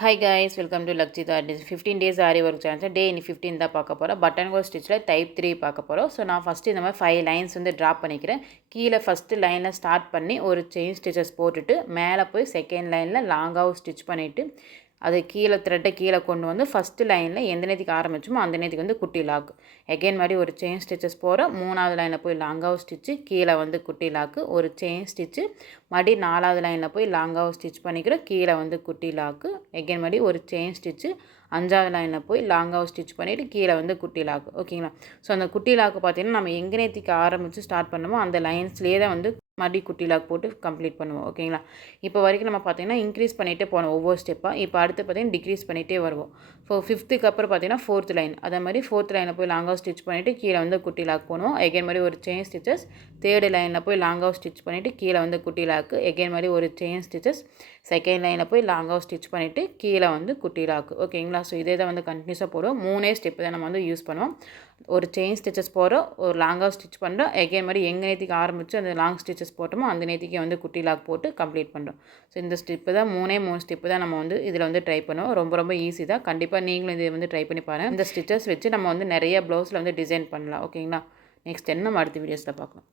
Hi guys, welcome to Lakshita. This 15 days aari work channel. Day இன்னி 15 தான் பார்க்க போகிறோம். பட்டன் ஹோல் ஸ்டிச்சில் டைப் 3 பார்க்க போகிறோம். ஸோ நான் ஃபஸ்ட்டு இந்த மாதிரி 5 லைன்ஸ் வந்து ட்ராப் பண்ணிக்கிறேன். கீழே ஃபஸ்ட்டு லைனில் ஸ்டார்ட் பண்ணி ஒரு செயின் ஸ்டிச்சஸ் போட்டுட்டு மேலே போய் செகண்ட் லைனில் லாங்காக ஸ்டிச் பண்ணிவிட்டு அது கீழே த்ரெட்டை கீழே கொண்டு வந்து ஃபஸ்ட்டு லைனில் எந்த நேரத்துக்கு ஆரம்பிச்சோமோ அந்த நேரத்துக்கு வந்து குட்டி லாக். எகைன் மாதிரி ஒரு செயின் ஸ்டிச்சஸ் போகிறோம். 3வது லைனில் போய் லாங்காக ஸ்டிச்சு கீழே வந்து குட்டி லாக்கு. ஒரு செயின் ஸ்டிச்சு மறுபடி 4வது லைனில் போய் லாங்காக ஸ்டிச் பண்ணிக்கிறோம். கீழே வந்து குட்டி லாக்கு. எகைன் மாதிரி ஒரு செயின் ஸ்டிச்சு 5வது லைனில் போய் லாங்காக ஸ்டிச் பண்ணிவிட்டு கீழே வந்து குட்டி லாக்கு. ஓகேங்களா? ஸோ அந்த குட்டி லாக்கு பார்த்திங்கன்னா நம்ம எங்கே நேரத்துக்கு ஆரம்பித்து ஸ்டார்ட் பண்ணமோ அந்த லைன்ஸ்லேயே தான் வந்து மறுபடி குட்டி லாக் போட்டு கம்ப்ளீட் பண்ணுவோம். ஓகேங்களா? இப்போ வரைக்கும் நம்ம பார்த்திங்கன்னா இன்க்ரீஸ் பண்ணிகிட்டே போனோம் ஒவ்வொரு ஸ்டெப்பாக. இப்போ அடுத்து பார்த்திங்கன்னா டிக்ரீஸ் பண்ணிகிட்டே வருவோம். ஸோ 5த்துக்கு அப்புறம் பார்த்திங்கன்னா 4th லைன். அதே மாதிரி 4th லைனில் போய் லாங்காக ஸ்டிச் பண்ணிவிட்டு கீழே வந்து குட்டி லாக் பண்ணுவோம். எகைன் மாதிரி ஒரு செயின் ஸ்டிச்சஸ் 3rd லைனில் போய் லாங்காக ஸ்டிச் பண்ணிவிட்டு கீழே வந்து குட்டி லாக்கு. எகைன் மாதிரி ஒரு செயின் ஸ்டிச்சஸ் 2nd லைனில் போய் லாங்காக ஸ்டிச் பண்ணிவிட்டு கீழே வந்து குட்டி லாக்கு. ஓகேங்களா? ஸோ இதே தான் வந்து கண்டினியூஸாக போடுவோம். 3 ஸ்டெப்பு தான் நம்ம வந்து யூஸ் பண்ணுவோம். ஒரு செயின் ஸ்டிச்சஸ் போகிறோம், ஒரு லாங்காக ஸ்டிச் பண்ணுறோம். எகைன் மாதிரி எங்கே நேரத்துக்கு ஆரம்பித்து அந்த லாங் ஸ்டிச்சஸ் போட்டோமோ அந்த நேரத்துக்கு வந்து குட்டி லாக் போட்டு கம்ப்ளீட் பண்ணுறோம். ஸோ இந்த ஸ்டெப்பு தான் 3 ஸ்டெப்பு தான் நம்ம வந்து இதில் வந்து ட்ரை பண்ணுவோம். ரொம்ப ஈஸி தான். கண்டிப்பாக நீங்களும் இதை வந்து ட்ரை பண்ணி பாருங்கள். இந்த ஸ்டிச்சஸ் வச்சு நம்ம வந்து நிறைய ப்ளவுஸில் வந்து டிசைன் பண்ணலாம். ஓகேங்களா? நெக்ஸ்ட் என்ன நம்ம அடுத்த வீடியோஸில் பார்க்கலாம்.